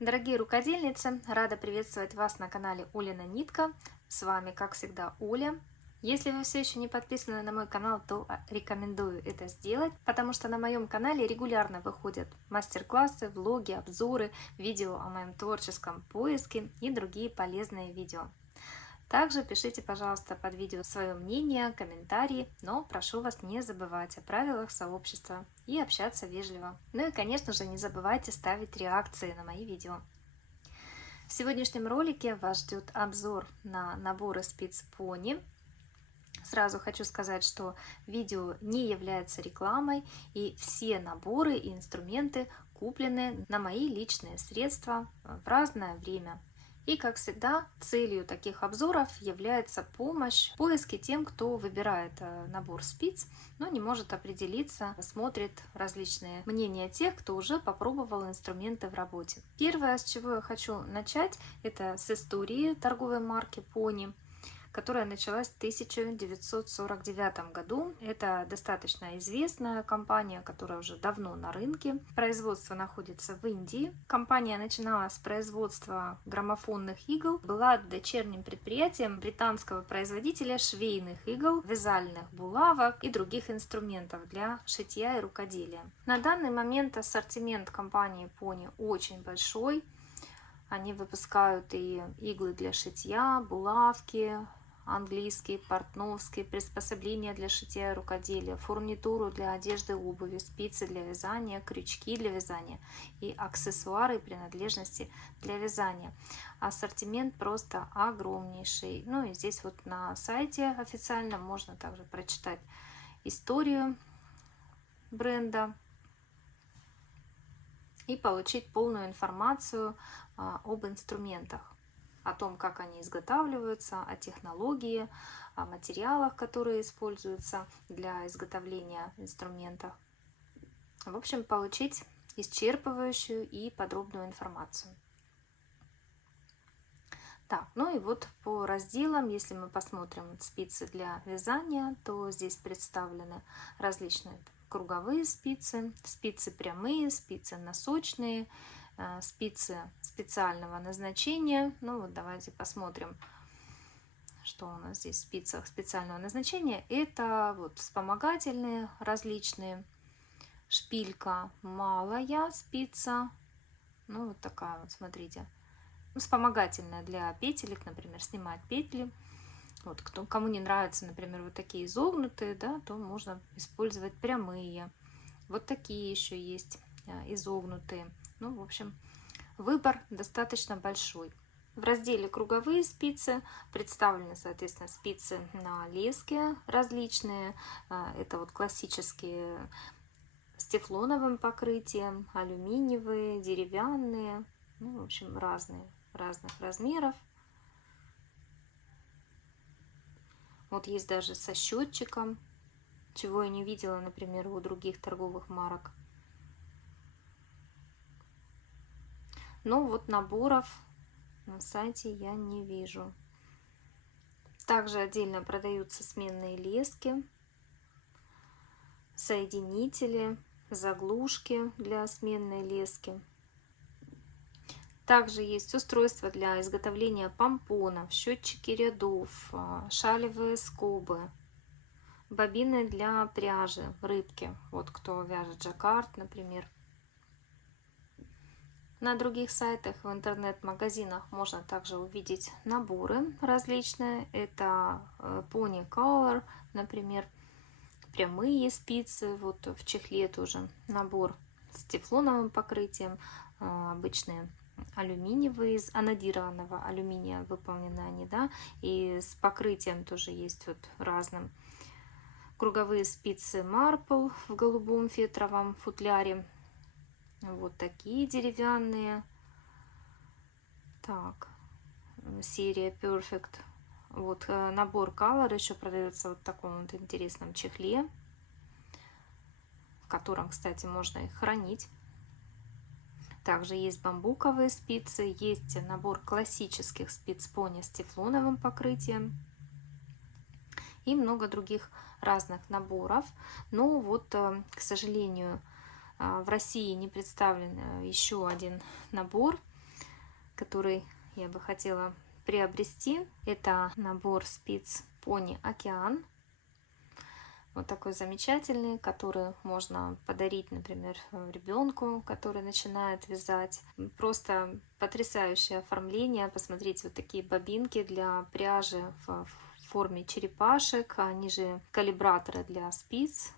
Дорогие рукодельницы, рада приветствовать вас на канале Олина Нитка. С вами, как всегда, Оля. Если вы все еще не подписаны на мой канал, то рекомендую это сделать, потому что на моем канале регулярно выходят мастер-классы, влоги, обзоры, видео о моем творческом поиске и другие полезные видео. Также пишите, пожалуйста, под видео свое мнение, комментарии, но прошу вас не забывать о правилах сообщества и общаться вежливо. Ну и, конечно же, не забывайте ставить реакции на мои видео. В сегодняшнем ролике вас ждет обзор на наборы спиц Pony. Сразу хочу сказать, что видео не является рекламой, и все наборы и инструменты куплены на мои личные средства в разное время. И, как всегда, целью таких обзоров является помощь в поиске тем, кто выбирает набор спиц, но не может определиться, смотрит различные мнения тех, кто уже попробовал инструменты в работе. Первое, с чего я хочу начать, это с истории торговой марки Pony, которая началась в 1949 году. Это достаточно известная компания, которая уже давно на рынке. Производство находится в Индии. Компания начинала с производства граммофонных игл, была дочерним предприятием британского производителя швейных игл, вязальных булавок и других инструментов для шитья и рукоделия. На данный момент ассортимент компании Pony очень большой. Они выпускают и иглы для шитья, булавки, английские, портновские, приспособления для шитья и рукоделия, фурнитуру для одежды и обуви, спицы для вязания, крючки для вязания и аксессуары и принадлежности для вязания. Ассортимент просто огромнейший. Ну и здесь вот на сайте официально можно также прочитать историю бренда и получить полную информацию об инструментах, о том, как они изготавливаются, о технологии, о материалах, которые используются для изготовления инструментов. В общем, получить исчерпывающую и подробную информацию. Так, ну и вот по разделам, если мы посмотрим спицы для вязания, то здесь представлены различные круговые спицы, спицы прямые, спицы носочные, спицы специального назначения. Ну вот давайте посмотрим, что у нас здесь в спицах специального назначения. Это вот вспомогательные различные. Шпилька малая спица. Ну вот такая вот, смотрите. Вспомогательная для петелек, например, снимать петли. Вот кому не нравятся, например, вот такие изогнутые, да, то можно использовать прямые. Вот такие еще есть изогнутые. Ну, в общем, выбор достаточно большой. В разделе «Круговые спицы» представлены, соответственно, спицы на леске различные. Это вот классические с тефлоновым покрытием, алюминиевые, деревянные. Ну, в общем, разных размеров. Вот есть даже со счетчиком, чего я не видела, например, у других торговых марок. Но вот наборов на сайте я не вижу. Также отдельно продаются сменные лески, соединители, заглушки для сменной лески. Также есть устройства для изготовления помпонов, счетчики рядов, шалевые скобы, бобины для пряжи, рыбки. Вот кто вяжет жаккард, например. На других сайтах, в интернет-магазинах можно также увидеть наборы различные. Это Pony Color, например, прямые спицы. Вот в чехле тоже набор с тефлоновым покрытием, обычные алюминиевые, из анодированного алюминия выполнены они, да, и с покрытием тоже есть вот разным. Круговые спицы Marple в голубом фетровом футляре. Вот такие деревянные. Так, серия Perfect. Вот набор Color еще продается вот в таком вот интересном чехле, в котором, кстати, можно их хранить. Также есть бамбуковые спицы, есть набор классических спиц Pony с тефлоновым покрытием и много других разных наборов. Но вот, к сожалению, в России не представлен еще один набор. который я бы хотела приобрести. Это набор спиц Pony Океан. Вот такой замечательный, который можно подарить, например, ребенку, который начинает вязать. Просто потрясающее оформление. Посмотрите, вот такие бобинки для пряжи в форме черепашек. Они же калибраторы для спиц.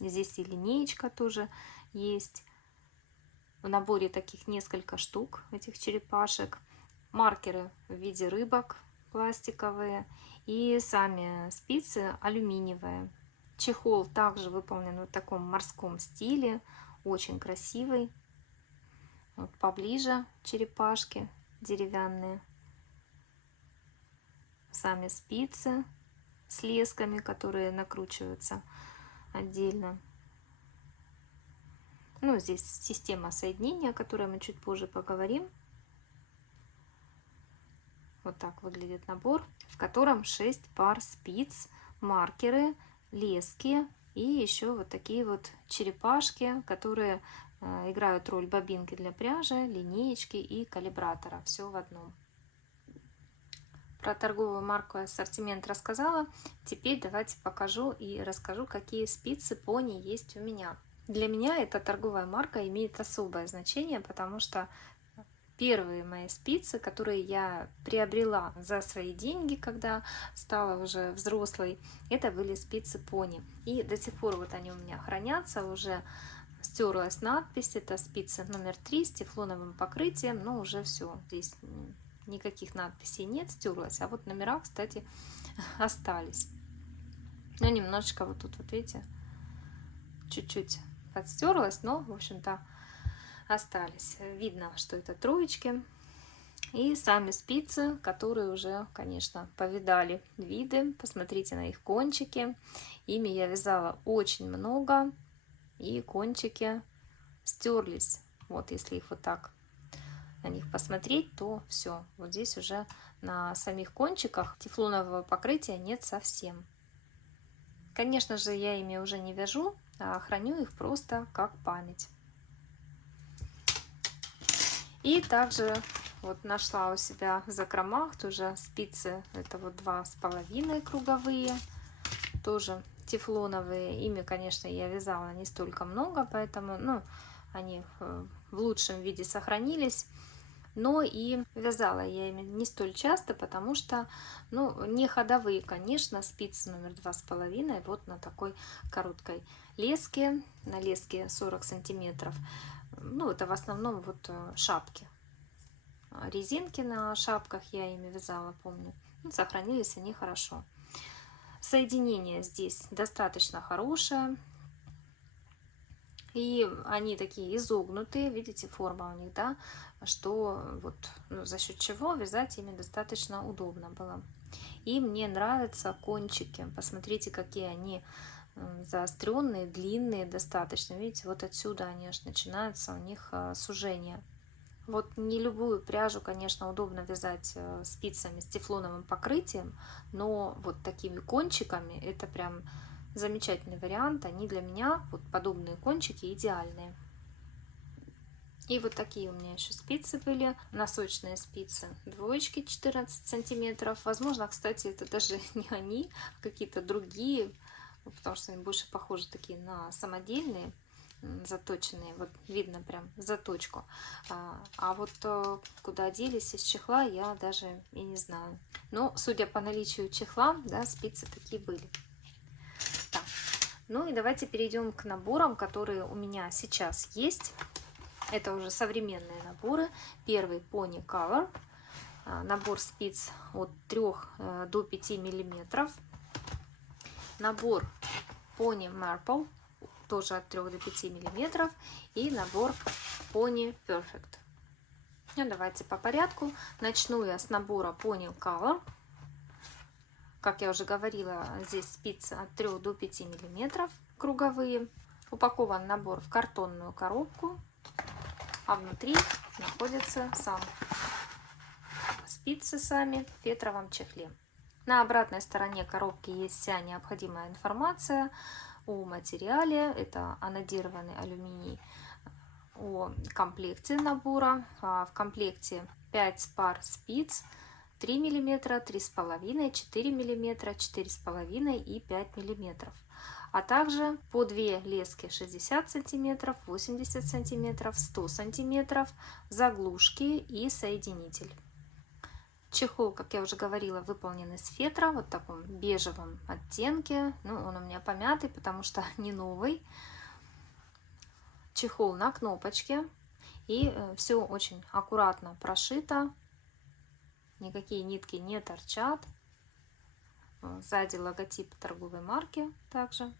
Здесь и линеечка тоже есть. В наборе таких несколько штук, этих черепашек. Маркеры в виде рыбок пластиковые. И сами спицы алюминиевые. Чехол также выполнен в таком морском стиле, очень красивый. Вот поближе черепашки деревянные. Сами спицы с лесками, которые накручиваются отдельно. Ну, здесь система соединения, о которой мы чуть позже поговорим. Вот так выглядит набор, в котором 6 пар спиц, маркеры, лески и еще вот такие вот черепашки, которые играют роль бобинки для пряжи, линеечки и калибратора. Все в одном. Про торговую марку и ассортимент рассказала. Теперь давайте покажу и расскажу, какие спицы Pony есть у меня. Для меня эта торговая марка имеет особое значение, потому что первые мои спицы, которые я приобрела за свои деньги, когда стала уже взрослой, это были спицы Pony. И до сих пор вот они у меня хранятся, уже стерлась надпись, это спицы номер 3 с тефлоновым покрытием, но уже все, здесь никаких надписей нет, стерлась. А вот номера, кстати, остались. Ну, немножечко вот тут, вот видите, чуть-чуть подстерлась, но, в общем-то, остались. Видно, что это троечки. И сами спицы, которые уже, конечно, повидали виды. Посмотрите на их кончики. Ими я вязала очень много. И кончики стерлись. Вот если их вот так на них посмотреть, то все. Вот здесь уже на самих кончиках тефлонового покрытия нет совсем. Конечно же, я ими уже не вяжу, а храню их просто как память. И также вот нашла у себя в закромах тоже спицы, это вот 2,5 круговые, тоже тефлоновые. Ими, конечно, я вязала не столько много, поэтому, ну, они в лучшем виде сохранились. Но и вязала я ими не столь часто, потому что, ну, не ходовые, конечно, спицы номер 2,5, вот на такой короткой леске, на леске 40 сантиметров. Ну, это в основном вот шапки. Резинки на шапках я ими вязала, помню. Ну, сохранились они хорошо. Соединение здесь достаточно хорошее. И они такие изогнутые, видите, форма у них, да, что вот, ну, за счет чего вязать ими достаточно удобно было. И мне нравятся кончики. Посмотрите, какие они заостренные, длинные достаточно. Видите, вот отсюда они аж начинаются, у них сужение. Вот не любую пряжу, конечно, удобно вязать спицами с тефлоновым покрытием, но вот такими кончиками это прям замечательный вариант. Они для меня, вот подобные кончики, идеальные. И вот такие у меня еще спицы были, носочные спицы, двоечки 14 сантиметров. Возможно, кстати, это даже не они, а какие-то другие, потому что они больше похожи такие на самодельные, заточенные. Вот видно прям заточку. А вот куда делись из чехла, я даже и не знаю. Но судя по наличию чехла, да, спицы такие были. Так. Ну и давайте перейдем к наборам, которые у меня сейчас есть. Это уже современные наборы. Первый Pony Color. Набор спиц от 3 до 5 миллиметров. Набор Pony Marple. Тоже от 3 до 5 миллиметров. И набор Pony Perfect. Ну, давайте по порядку. Начну я с набора Pony Color. Как я уже говорила, здесь спицы от 3 до 5 миллиметров круговые. Упакован набор в картонную коробку. А внутри находятся сам спицы сами в фетровом чехле. На обратной стороне коробки есть вся необходимая информация о материале. Это анодированный алюминий о комплекте набора. В комплекте 5 пар спиц, 3 мм, 3,5, 4 мм, 4,5 и 5 мм. А также по 2 лески 60 см, 80 см, 100 см, заглушки и соединитель. Чехол, как я уже говорила, выполнен из фетра, вот в таком бежевом оттенке. Ну, он у меня помятый, потому что не новый. Чехол на кнопочке. И все очень аккуратно прошито. Никакие нитки не торчат. Сзади логотип торговой марки также.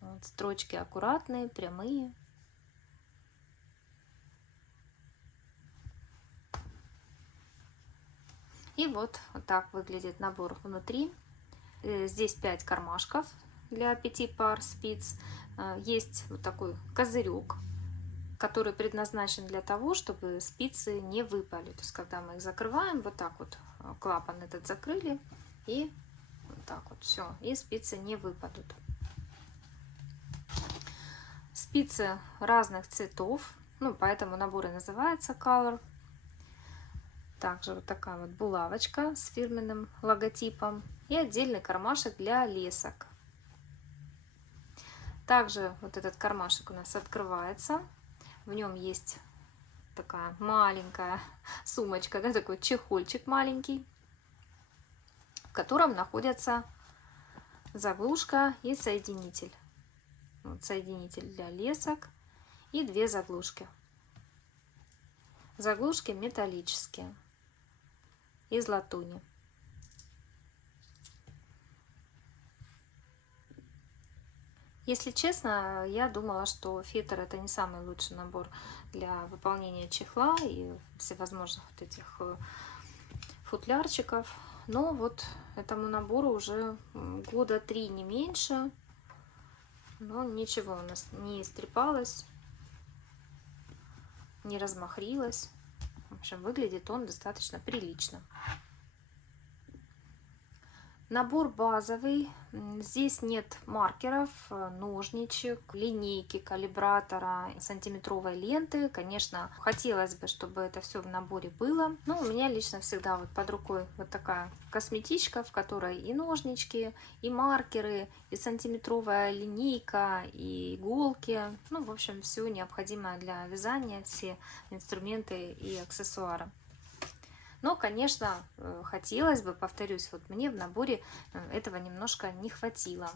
Вот, строчки аккуратные, прямые. И вот так выглядит набор внутри. Здесь 5 кармашков для 5 пар спиц. Есть вот такой козырек, который предназначен для того, чтобы спицы не выпали. То есть, когда мы их закрываем, вот так вот клапан этот закрыли, и вот так вот все, и спицы не выпадут. Спицы разных цветов, ну, поэтому набор и называется Color. Также вот такая вот булавочка с фирменным логотипом и отдельный кармашек для лесок. Также вот этот кармашек у нас открывается. В нем есть такая маленькая сумочка, да, такой чехольчик маленький, в котором находятся заглушка и соединитель. Вот соединитель для лесок и 2 заглушки. Заглушки металлические, из латуни. Если честно, я думала, что фетр это не самый лучший набор для выполнения чехла и всевозможных вот этих футлярчиков. Но вот этому набору уже года 3 не меньше. Но ничего у нас не истрепалось, не размахрилось. В общем, выглядит он достаточно прилично. Набор базовый. Здесь нет маркеров, ножничек, линейки, калибратора, сантиметровой ленты. Конечно, хотелось бы, чтобы это все в наборе было. Но у меня лично всегда вот под рукой вот такая косметичка, в которой и ножнички, и маркеры, и сантиметровая линейка, и иголки. Ну, в общем, все необходимое для вязания, все инструменты и аксессуары. Но, конечно, хотелось бы, повторюсь, вот мне в наборе этого немножко не хватило.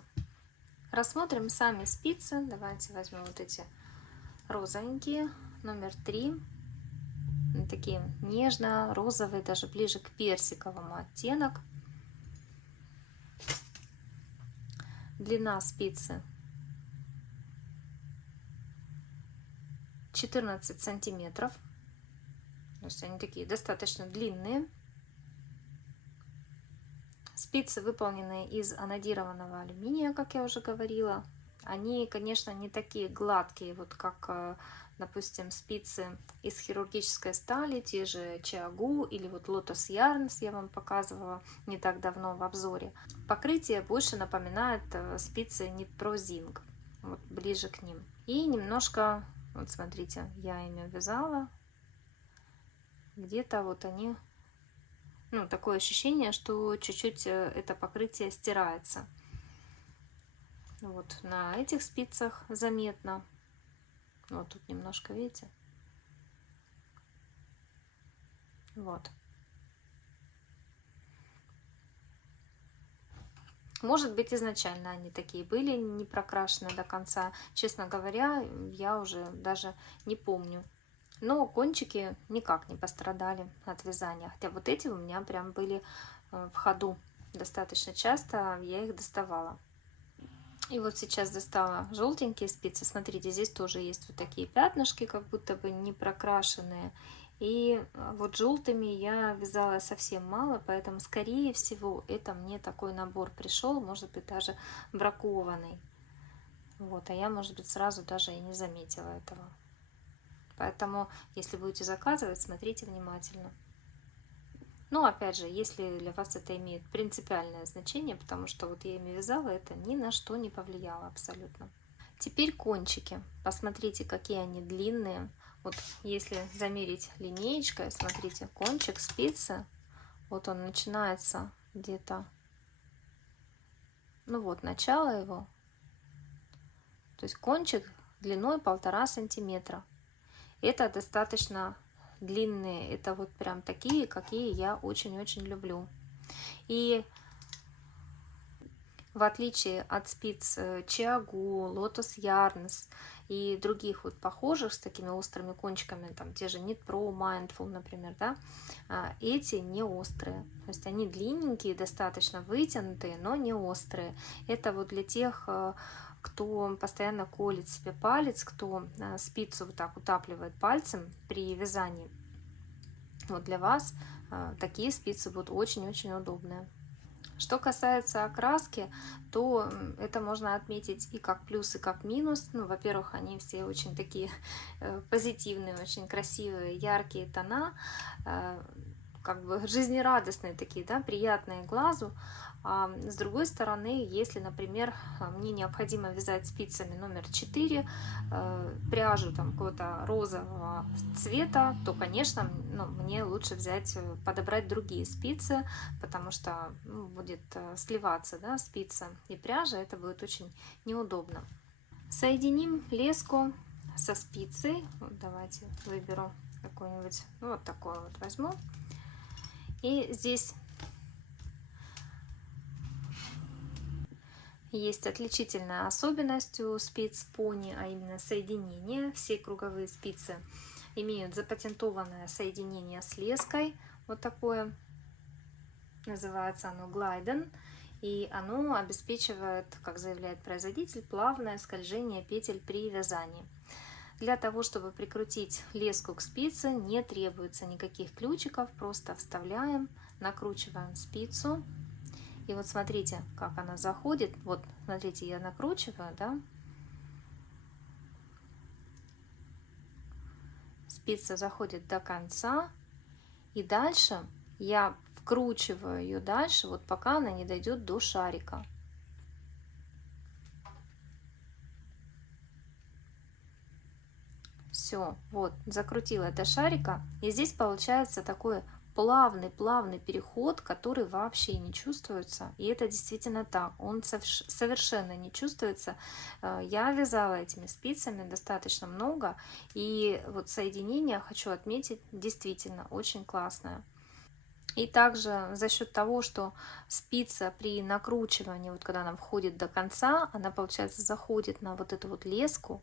Рассмотрим сами спицы. Давайте возьмем вот эти розовенькие, номер 3. Такие нежно-розовые, даже ближе к персиковому оттенок. Длина спицы 14 сантиметров. То есть они такие достаточно длинные. Спицы выполнены из анодированного алюминия, как я уже говорила. Они, конечно, не такие гладкие, вот как, допустим, спицы из хирургической стали, те же Чиагу или вот Lotus Yarns я вам показывала не так давно в обзоре. Покрытие больше напоминает спицы Knit Pro Zinc, вот ближе к ним. И немножко, вот смотрите, я ими вязала. Где-то вот они, ну, такое ощущение, что чуть-чуть это покрытие стирается. Вот на этих спицах заметно. Вот тут немножко, видите? Вот. Может быть, изначально они такие были, не прокрашены до конца. Честно говоря, я уже даже не помню. Но кончики никак не пострадали от вязания. Хотя вот эти у меня прям были в ходу достаточно часто, я их доставала. И вот сейчас достала желтенькие спицы. Смотрите, здесь тоже есть вот такие пятнышки, как будто бы не прокрашенные. И вот желтыми я вязала совсем мало, поэтому, скорее всего, это мне такой набор пришел, может быть, даже бракованный. Вот, а я, может быть, сразу даже и не заметила этого. Поэтому, если будете заказывать, смотрите внимательно. Но, опять же, если для вас это имеет принципиальное значение, потому что вот я ими вязала, это ни на что не повлияло абсолютно. Теперь кончики. Посмотрите, какие они длинные. Вот если замерить линеечкой, смотрите, кончик спицы, вот он начинается где-то, ну вот, начало его. То есть кончик длиной 1,5 сантиметра. Это достаточно длинные, это вот прям такие, какие я очень-очень люблю. И в отличие от спиц Chiagu, Lotus Yarns и других вот похожих с такими острыми кончиками, там те же Knit Pro, Mindful, например, да, эти не острые. То есть они длинненькие, достаточно вытянутые, но не острые. Это вот для тех, кто постоянно колет себе палец, кто спицу вот так утапливает пальцем при вязании. Вот для вас такие спицы будут очень-очень удобные. Что касается окраски, то это можно отметить и как плюс, и как минус. Ну, во-первых, они все очень такие позитивные, очень красивые, яркие тона, как бы жизнерадостные такие, да, приятные глазу. А с другой стороны, если, например, мне необходимо вязать спицами номер 4 пряжу там какого-то розового цвета, то, конечно, ну, мне лучше взять, подобрать другие спицы, потому что будет сливаться, да, спица и пряжа, это будет очень неудобно. Соединим леску со спицей. Вот давайте выберу какую-нибудь, ну, вот такую вот возьму. И здесь есть отличительная особенность у спиц пони, а именно соединение. Все круговые спицы имеют запатентованное соединение с леской. Вот такое. Называется оно Gliden. И оно обеспечивает, как заявляет производитель, плавное скольжение петель при вязании. Для того, чтобы прикрутить леску к спице, не требуется никаких ключиков. Просто вставляем, накручиваем спицу. И вот смотрите, как она заходит. Вот, смотрите, я накручиваю, да. Спица заходит до конца. И дальше я вкручиваю ее дальше, вот пока она не дойдет до шарика. Все, вот, закрутила до шарика. И здесь получается такой плавный переход, который вообще не чувствуется. И это действительно так, он совершенно не чувствуется. Я вязала этими спицами достаточно много, и вот соединение, хочу отметить, действительно очень классное. И также за счет того, что спица при накручивании, вот когда она входит до конца, она, получается, заходит на вот эту вот леску,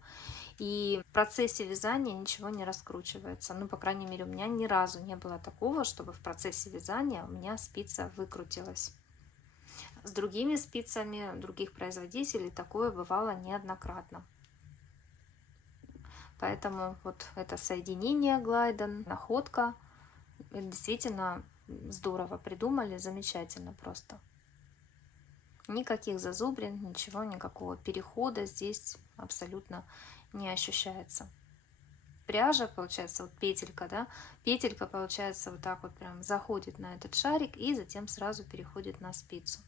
и в процессе вязания ничего не раскручивается. Ну, по крайней мере, у меня ни разу не было такого, чтобы в процессе вязания у меня спица выкрутилась. С другими спицами других производителей такое бывало неоднократно. Поэтому вот это соединение Gliden, находка, действительно здорово придумали, замечательно просто. Никаких зазубрин, ничего, никакого перехода здесь абсолютно не ощущается. Пряжа, получается, вот петелька, да, петелька, получается, вот так вот прям заходит на этот шарик и затем сразу переходит на спицу.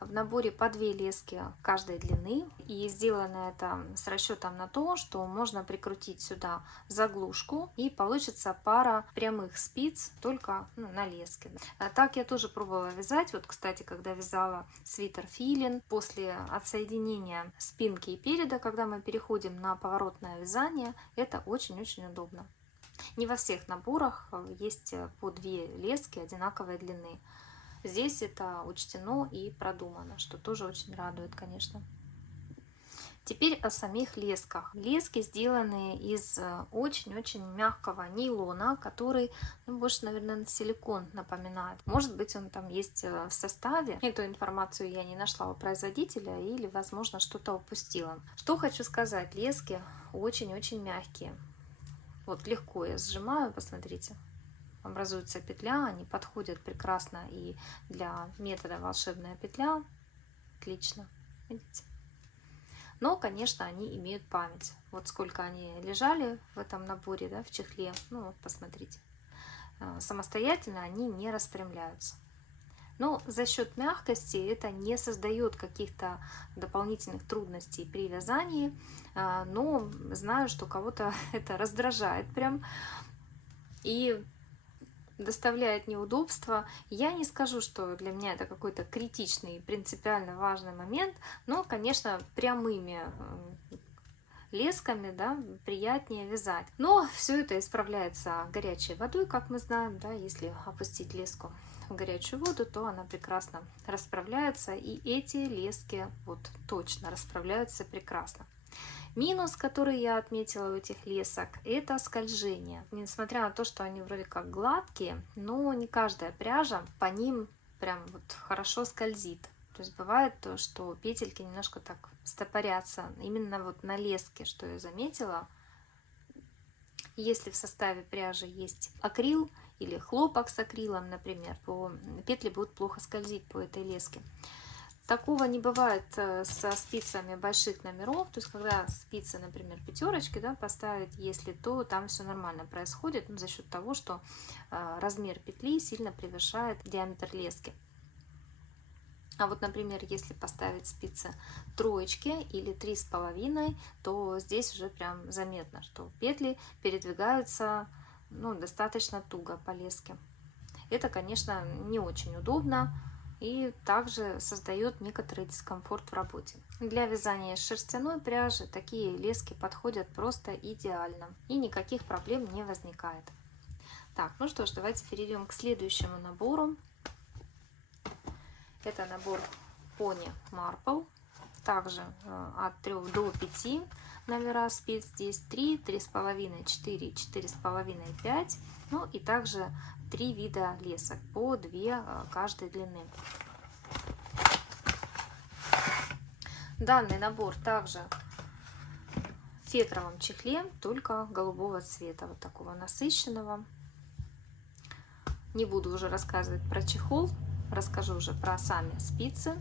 В наборе по 2 лески каждой длины, и сделано это с расчетом на то, что можно прикрутить сюда заглушку, и получится пара прямых спиц только на леске. А так я тоже пробовала вязать. Вот, кстати, когда вязала свитер филин, после отсоединения спинки и переда, когда мы переходим на поворотное вязание, это очень-очень удобно. Не во всех наборах есть по 2 лески одинаковой длины. Здесь это учтено и продумано, что тоже очень радует, конечно. Теперь о самих лесках. Лески сделаны из очень-очень мягкого нейлона, который больше, наверное, на силикон напоминает. Может быть, он там есть в составе. Эту информацию я не нашла у производителя или, возможно, что-то упустила. Что хочу сказать. Лески очень-очень мягкие. Вот легко я сжимаю, посмотрите. Образуется петля, они подходят прекрасно и для метода волшебная петля. Отлично, видите? Но, конечно, они имеют память. Вот сколько они лежали в этом наборе, да, в чехле. Ну, вот посмотрите. Самостоятельно они не распрямляются. Но за счет мягкости это не создает каких-то дополнительных трудностей при вязании, но знаю, что кого-то это раздражает прям и доставляет неудобства. Я не скажу, что для меня это какой-то критичный, принципиально важный момент, но, конечно, прямыми лесками, да, приятнее вязать. Но все это исправляется горячей водой, как мы знаем, да, если опустить леску в горячую воду, то она прекрасно расправляется, и эти лески вот точно расправляются прекрасно. Минус, который я отметила у этих лесок, это скольжение. Несмотря на то, что они вроде как гладкие, но не каждая пряжа по ним прям вот хорошо скользит. То есть бывает то, что петельки немножко так стопорятся. Именно вот на леске, что я заметила. Если в составе пряжи есть акрил или хлопок с акрилом, например, то петли будут плохо скользить по этой леске. Такого не бывает со спицами больших номеров, то есть когда спицы, например, пятерочки, да, поставить, если, то там все нормально происходит, за счет того, что размер петли сильно превышает диаметр лески. А вот, например, если поставить спицы троечки или 3,5, то здесь уже прям заметно, что петли передвигаются, ну, достаточно туго по леске. Это, конечно, не очень удобно и также создает некоторый дискомфорт в работе. Для вязания шерстяной пряжи такие лески подходят просто идеально, и никаких проблем не возникает. Так, ну что ж, давайте перейдем к следующему набору. Это набор Pony Marple, также от 3 до 5 номера спиц. Здесь 3, 3,5, 4, 4,5, 5. Ну и также 3 вида лесок, по 2 каждой длины. Данный набор также в фетровом чехле, только голубого цвета, вот такого насыщенного. Не буду уже рассказывать про чехол, расскажу уже про сами спицы.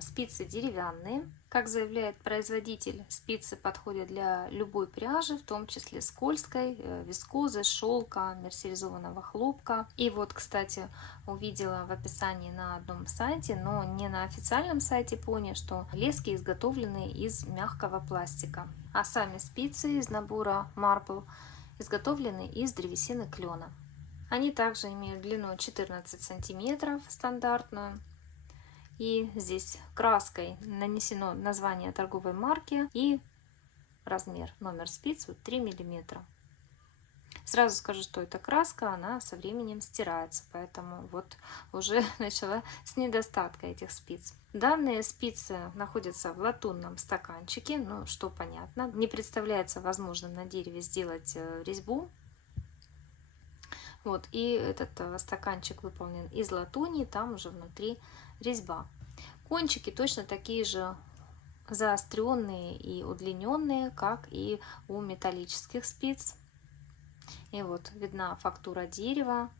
Спицы деревянные. Как заявляет производитель, спицы подходят для любой пряжи, в том числе скользкой, вискозы, шелка, мерсеризованного хлопка. И вот, кстати, увидела в описании на одном сайте, но не на официальном сайте Pony, что лески изготовлены из мягкого пластика. А сами спицы из набора Marple изготовлены из древесины клена. Они также имеют длину 14 сантиметров стандартную. И здесь краской нанесено название торговой марки и размер, номер спиц 3 мм. Сразу скажу, что эта краска, она со временем стирается, поэтому вот уже начала с недостатка этих спиц. Данные спицы находятся в латунном стаканчике, ну что понятно. Не представляется возможным на дереве сделать резьбу. Вот, и этот стаканчик выполнен из латуни, там уже внутри резьба. Кончики точно такие же заостренные и удлиненные, как и у металлических спиц. И вот видна фактура дерева.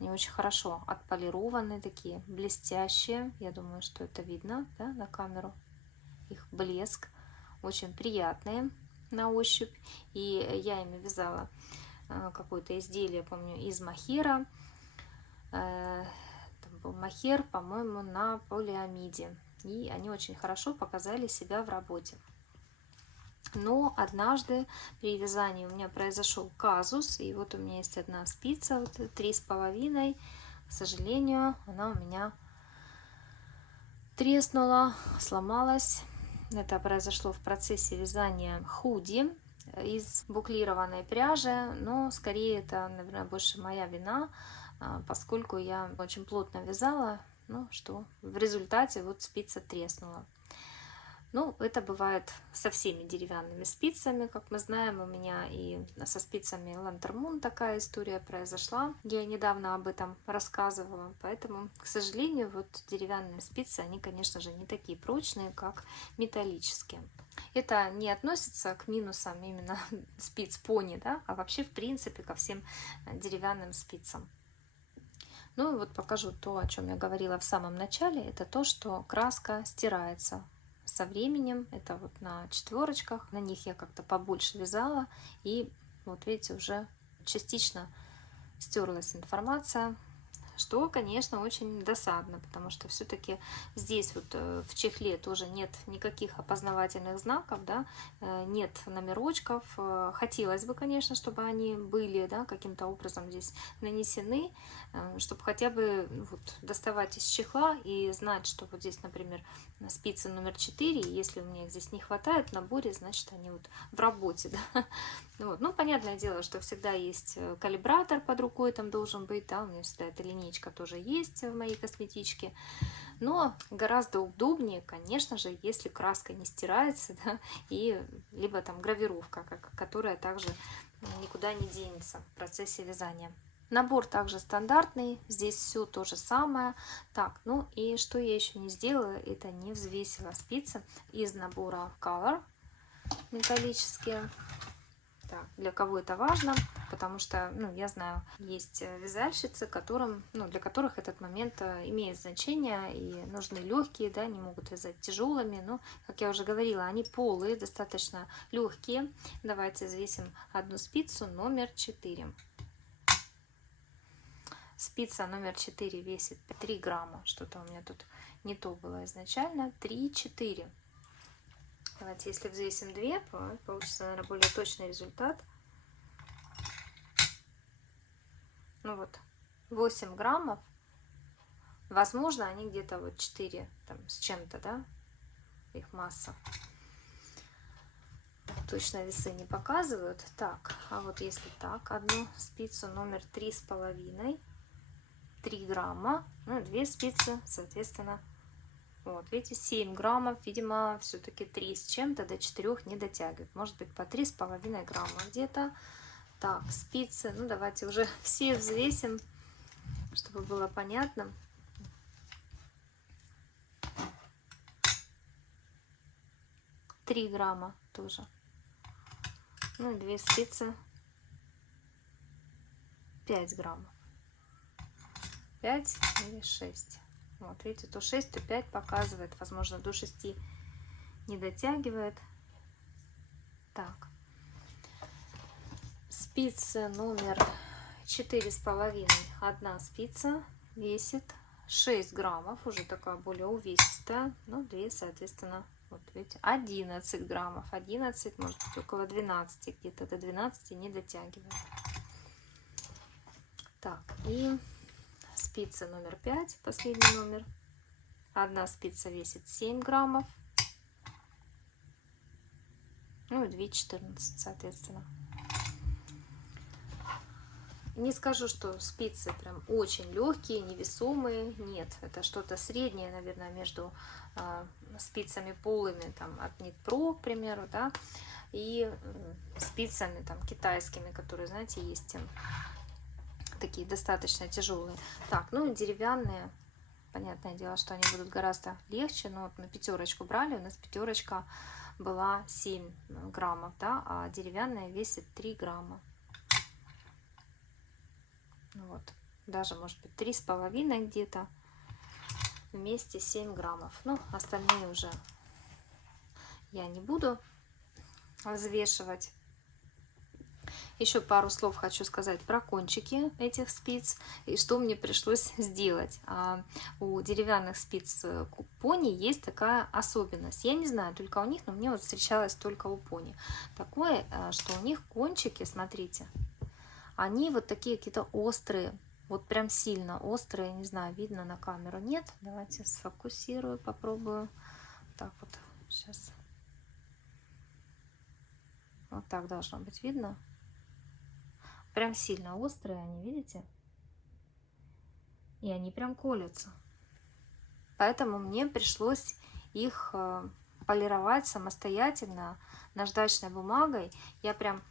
Они очень хорошо отполированы, такие блестящие. Я думаю, что это видно, да, на камеру. Их блеск. Очень приятные на ощупь. И я ими вязала какое-то изделие, помню, из мохера. Там был мохер, по-моему, на полиамиде. И они очень хорошо показали себя в работе. Но однажды при вязании у меня произошел казус. И вот у меня есть одна спица, вот 3,5. К сожалению, она у меня треснула, сломалась. Это произошло в процессе вязания худи из буклированной пряжи, но скорее это, наверное, больше моя вина, поскольку я очень плотно вязала, ну что в результате вот спица треснула. Ну, это бывает со всеми деревянными спицами, как мы знаем, у меня и со спицами Lantern такая история произошла. Я недавно об этом рассказывала, поэтому, к сожалению, вот деревянные спицы, они, конечно же, не такие прочные, как металлические. Это не относится к минусам именно спиц Pony, да, а вообще, в принципе, ко всем деревянным спицам. Ну и вот покажу то, о чем я говорила в самом начале, это то, что краска стирается со временем. Это вот на четверочках, на них я как-то побольше вязала, и вот видите, уже частично стерлась информация, что, конечно, очень досадно, потому что все-таки здесь вот в чехле тоже нет никаких опознавательных знаков, да, нет номерочков. Хотелось бы, конечно, чтобы они были, да, каким-то образом здесь нанесены, чтобы хотя бы вот доставать из чехла и знать, что вот здесь, например, спицы номер 4, если у меня их здесь не хватает в наборе, значит, они вот в работе, да. Вот. Ну, понятное дело, что всегда есть калибратор под рукой, там должен быть, да, у меня всегда эта линейка тоже есть в моей косметичке, но гораздо удобнее, конечно же, если краска не стирается, да, и либо там гравировка, которая также никуда не денется в процессе вязания. Набор также стандартный, здесь все то же самое. Так, ну и что я еще не сделала, это не взвесила спицы из набора Color металлические. Так, для кого это важно, потому что, ну, я знаю, есть вязальщицы, для которых этот момент имеет значение, и нужны легкие, да, не могут вязать тяжелыми, но, как я уже говорила, они полые, достаточно легкие. Давайте взвесим одну спицу номер 4. Спица номер 4 весит 3 грамма, что-то у меня тут не то было изначально, 3-4. Давайте, если взвесим 2, получится, наверное, более точный результат. Ну вот, 8 граммов. Возможно, они где-то вот 4 там, с чем-то, да, их масса. Точно весы не показывают. Так, а вот если так, одну спицу номер 3,5, 3 грамма, ну, 2 спицы, соответственно, вот, видите, 7 граммов, видимо, все-таки 3 с чем-то, до 4 не дотягивают. Может быть, по 3,5 грамма где-то. Так, спицы, ну, давайте уже все взвесим, чтобы было понятно. Три грамма тоже. Ну, и 2 спицы, 5 граммов. 5 или 6. Вот, видите, то 6, то 5 показывает. Возможно, до 6 не дотягивает. Так. Спица номер 4,5. Одна спица весит 6 граммов. Уже такая более увесистая. Ну, 2, соответственно, вот видите, 11 граммов. 11, может быть, около 12. Где-то до 12 не дотягивает. Так, и спица номер 5, последний номер. Одна спица весит 7 граммов. Ну и 2,14, соответственно. Не скажу, что спицы прям очень легкие, невесомые. Нет, это что-то среднее, наверное, между спицами полыми там, от Knit Pro, к примеру, да, и спицами там, китайскими, которые, знаете, есть такие достаточно тяжелые. Так, ну и деревянные. Понятное дело, что они будут гораздо легче. Но вот на 5 брали. У нас 5 была 7 граммов, да, а деревянная весит 3 грамма. Вот. Даже, может быть, 3,5 где-то. Вместе 7 граммов. Ну, остальные уже я не буду взвешивать. Еще пару слов хочу сказать про кончики этих спиц и что мне пришлось сделать. У деревянных спиц пони есть такая особенность. Я не знаю, только у них, но мне вот встречалось только у пони. Такое, что у них кончики, смотрите, они вот такие какие-то острые, вот прям сильно острые. Не знаю, видно на камеру, нет? Давайте сфокусирую, попробую. Так вот, сейчас. Вот так должно быть видно. Прям сильно острые они, видите? И они прям колются. Поэтому мне пришлось их полировать самостоятельно наждачной бумагой. Я прям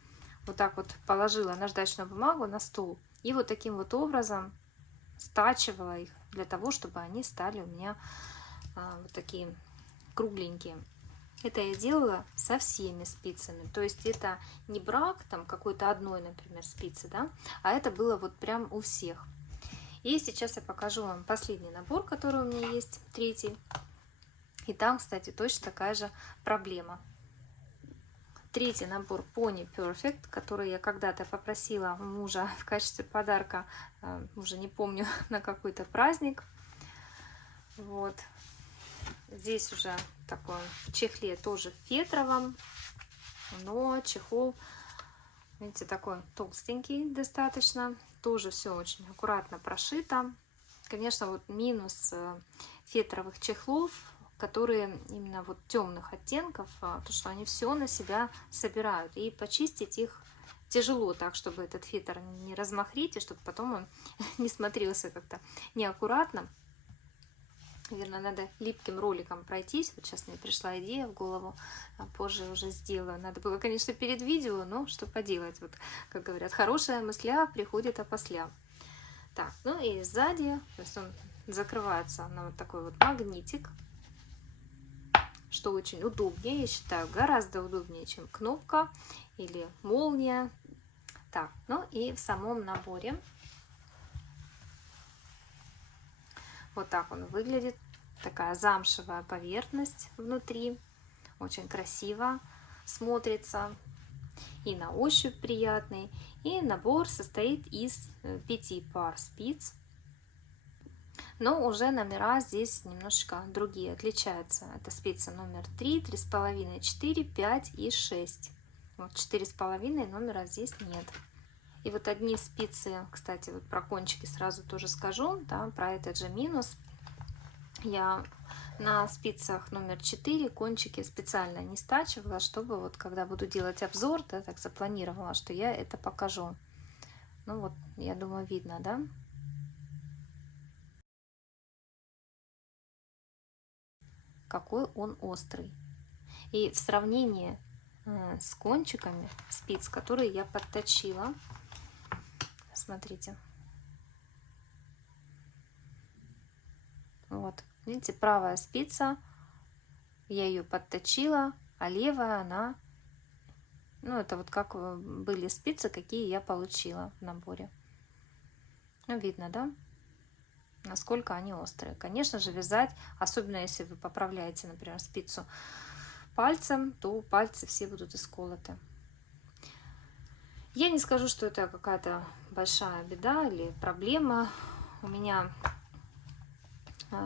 вот так вот положила наждачную бумагу на стол и вот таким вот образом стачивала их для того, чтобы они стали у меня вот такие кругленькие. Это я делала со всеми спицами. То есть это не брак там какой-то одной, например, спицы, да, а это было вот прям у всех. И сейчас я покажу вам последний набор, который у меня есть, 3. И там, кстати, точно такая же проблема. третий набор Pony Perfect, который я когда-то попросила у мужа в качестве подарка, уже не помню, на какой-то праздник. Вот. Здесь уже такой в чехле, тоже в фетровом, но чехол, видите, такой толстенький достаточно. Тоже все очень аккуратно прошито. Конечно, вот минус фетровых чехлов, которые именно вот темных оттенков, то что они все на себя собирают, и почистить их тяжело, так чтобы этот фетр не размахрить, и чтобы потом он не смотрелся как-то неаккуратно. Наверное, надо липким роликом пройтись. Вот сейчас мне пришла идея в голову, а позже уже сделаю. Надо было, конечно, перед видео, но что поделать. Вот, как говорят, хорошая мысля приходит опосля. Так, ну и сзади, то есть он закрывается на вот такой вот магнитик, что очень удобнее, я считаю, гораздо удобнее, чем кнопка или молния. Так, ну и в самом наборе вот так он выглядит. Такая замшевая поверхность внутри. Очень красиво смотрится. И на ощупь приятный. И набор состоит из 5 пар спиц. Но уже номера здесь немножечко другие, отличаются. Это спицы номер 3, 3,5, 4, 5 и 6. Вот 4,5 номера здесь нет. И вот одни спицы, кстати, вот про кончики сразу тоже скажу, да, про этот же минус. Я на спицах номер 4 кончики специально не стачивала, чтобы вот когда буду делать обзор, да, так запланировала, что я это покажу. Ну вот, я думаю, видно, да? Какой он острый. И в сравнении с кончиками спиц, которые я подточила, смотрите. Вот, видите, правая спица, я ее подточила, а левая она, ну это вот как были спицы, какие я получила в наборе. Ну видно, да, насколько они острые. Конечно же, вязать, особенно если вы поправляете, например, спицу пальцем, то пальцы все будут исколоты. Я не скажу, что это какая-то большая беда или проблема. У меня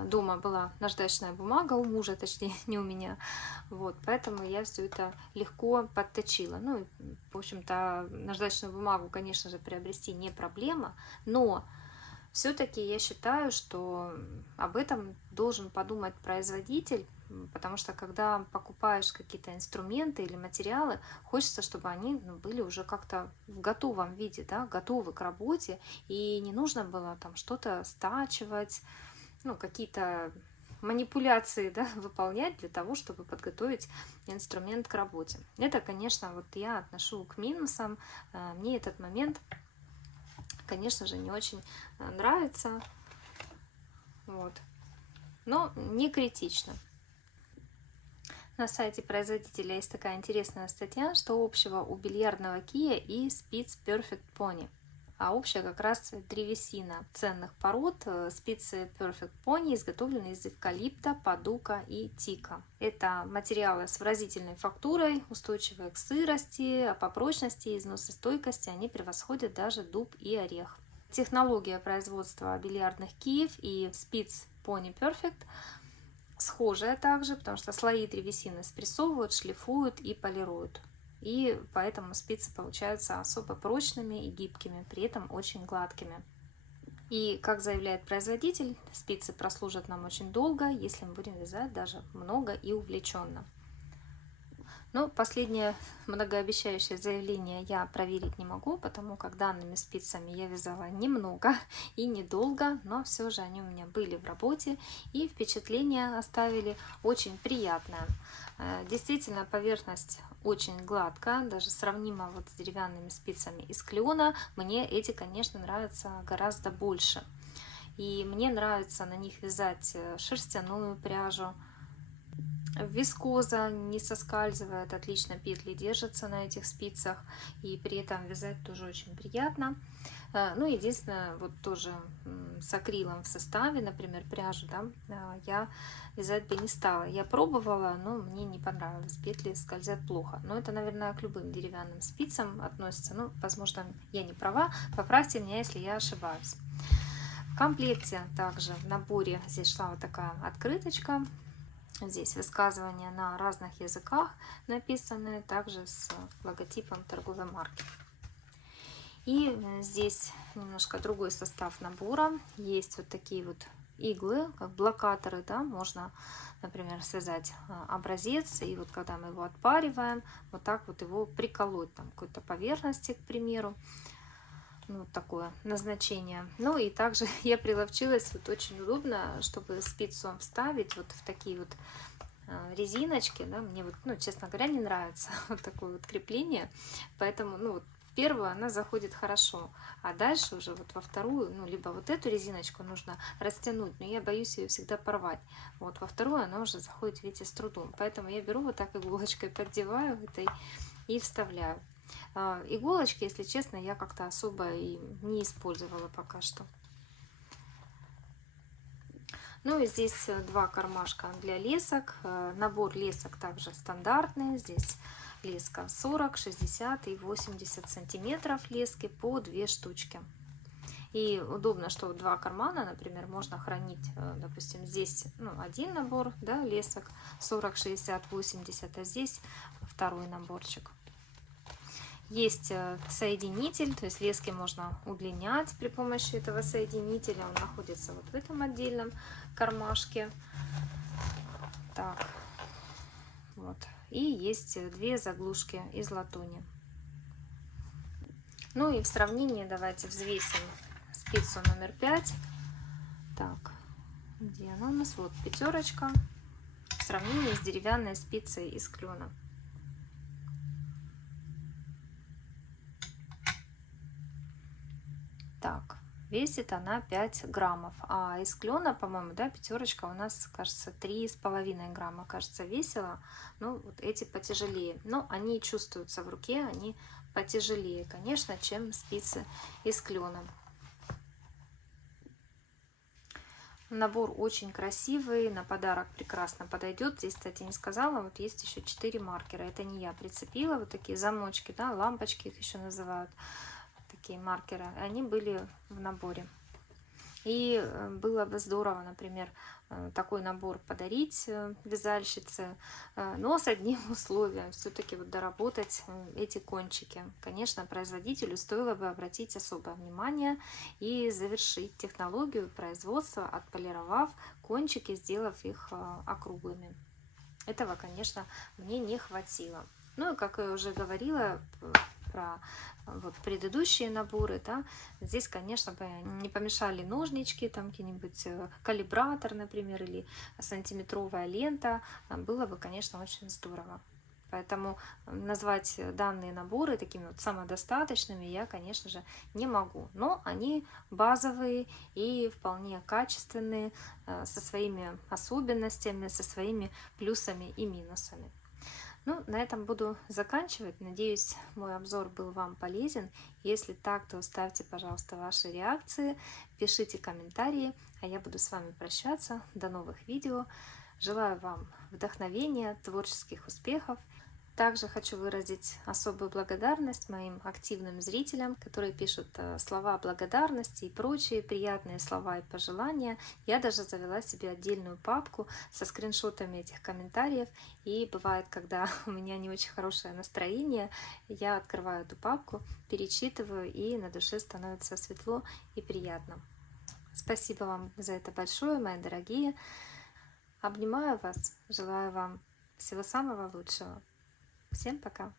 дома была наждачная бумага у мужа, точнее, не у меня. Вот, поэтому я все это легко подточила. Ну, в общем-то, наждачную бумагу, конечно же, приобрести не проблема, но все-таки я считаю, что об этом должен подумать производитель, потому что когда покупаешь какие-то инструменты или материалы, хочется, чтобы они были уже как-то в готовом виде, да, готовы к работе, и не нужно было там что-то стачивать, ну, какие-то манипуляции, да, выполнять для того, чтобы подготовить инструмент к работе. Это, конечно, вот я отношу к минусам. Мне этот момент, конечно же, не очень нравится. Вот. Но не критично. На сайте производителя есть такая интересная статья, что общего у бильярдного кия и спиц Perfect Pony. А общая как раз древесина ценных пород. Спицы Perfect Pony изготовлены из эвкалипта, падука и тика. Это материалы с выразительной фактурой, устойчивые к сырости, а по прочности и износостойкости они превосходят даже дуб и орех. Технология производства бильярдных киев и спиц Pony Perfect схожая также, потому что слои древесины спрессовывают, шлифуют и полируют. И поэтому спицы получаются особо прочными и гибкими, при этом очень гладкими. И, как заявляет производитель, спицы прослужат нам очень долго, если мы будем вязать даже много и увлеченно. Но последнее многообещающее заявление я проверить не могу, потому как данными спицами я вязала немного и недолго, но все же они у меня были в работе и впечатление оставили очень приятное. Действительно, поверхность очень гладкая, даже сравнима вот с деревянными спицами из клена. Мне эти, конечно, нравятся гораздо больше. И мне нравится на них вязать шерстяную пряжу. Вискоза не соскальзывает, отлично петли держатся на этих спицах, и при этом вязать тоже очень приятно. Ну, единственное, вот тоже с акрилом в составе, например, пряжу, да, я вязать бы не стала. Я пробовала, но мне не понравилось, петли скользят плохо. Но это, наверное, к любым деревянным спицам относится. Ну, возможно, я не права, поправьте меня, если я ошибаюсь. В комплекте также в наборе здесь шла вот такая открыточка. Здесь высказывания на разных языках написаны, также с логотипом торговой марки. И здесь немножко другой состав набора. Есть вот такие вот иглы, как блокаторы, да, можно, например, связать образец, и вот когда мы его отпариваем, вот так вот его приколоть там какой-то поверхности, к примеру. Ну, вот такое назначение. Ну и также я приловчилась, вот очень удобно, чтобы спицу вставить вот в такие вот резиночки, да, мне вот, ну, честно говоря, не нравится вот такое вот крепление, поэтому, ну, вот в первую она заходит хорошо, а дальше уже вот во вторую, ну, либо вот эту резиночку нужно растянуть, но я боюсь ее всегда порвать, вот во вторую она уже заходит, видите, с трудом, поэтому я беру вот так иголочкой, поддеваю этой и вставляю. Иголочки, если честно, я как-то особо и не использовала пока что. Ну и здесь два кармашка для лесок. Набор лесок также стандартный. Здесь леска 40, 60 и 80 сантиметров лески по 2 штучки. И удобно, что два кармана, например, можно хранить, допустим, здесь, ну, один набор, да, лесок 40, 60, 80, а здесь второй наборчик. Есть соединитель, то есть лески можно удлинять при помощи этого соединителя. Он находится вот в этом отдельном кармашке. Так, вот. И есть две заглушки из латуни. Ну и в сравнении давайте взвесим спицу номер 5. Так, где она у нас? Вот пятерочка. В сравнении с деревянной спицей из клена. Так, весит она 5 граммов, а из клена, по-моему, да, пятерочка у нас, кажется, 3,5 грамма, кажется, весила. Ну, вот эти потяжелее, но они чувствуются в руке, они потяжелее, конечно, чем спицы из клена. Набор очень красивый, на подарок прекрасно подойдет. Здесь, кстати, не сказала, вот есть еще 4 маркера, это не я прицепила, вот такие замочки, да, лампочки их еще называют. Такие маркеры, они были в наборе. И было бы здорово, например, такой набор подарить вязальщице, но с одним условием, все-таки вот доработать эти кончики. Конечно, производителю стоило бы обратить особое внимание и завершить технологию производства, отполировав кончики, сделав их округлыми. Этого, конечно, мне не хватило. Ну и, как я уже говорила про вот предыдущие наборы, да, здесь, конечно, бы не помешали ножнички, там какие-нибудь калибратор, например, или сантиметровая лента, было бы, конечно, очень здорово. Поэтому назвать данные наборы такими вот самодостаточными я, конечно же, не могу. Но они базовые и вполне качественные, со своими особенностями, со своими плюсами и минусами. Ну, на этом буду заканчивать. Надеюсь, мой обзор был вам полезен. Если так, то ставьте, пожалуйста, ваши реакции, пишите комментарии, а я буду с вами прощаться. До новых видео. Желаю вам вдохновения, творческих успехов. Также хочу выразить особую благодарность моим активным зрителям, которые пишут слова благодарности и прочие приятные слова и пожелания. Я даже завела себе отдельную папку со скриншотами этих комментариев. И бывает, когда у меня не очень хорошее настроение, я открываю эту папку, перечитываю, и на душе становится светло и приятно. Спасибо вам за это большое, мои дорогие. Обнимаю вас, желаю вам всего самого лучшего. Всем пока!